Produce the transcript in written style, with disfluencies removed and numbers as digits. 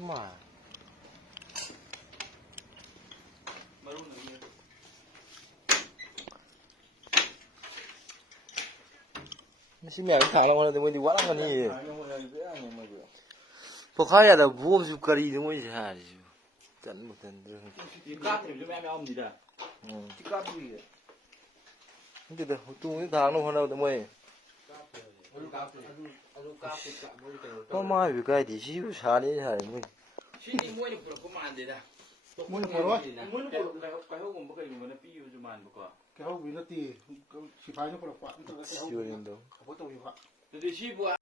妈。那些面看了我那东西我那个你，不看见的不就隔离东西啥的，真不真的。你干的就买苗米的，你干不的。你这个东西看了我那东西。我妈有盖的，是有啥的啥的么？是你摸的不是蛮的。摸的不罗，摸的不，该后我们不可以摸的，比有就蛮不个。该后为了地，洗牌就不能换，你这个该后不都有换。这得洗不啊？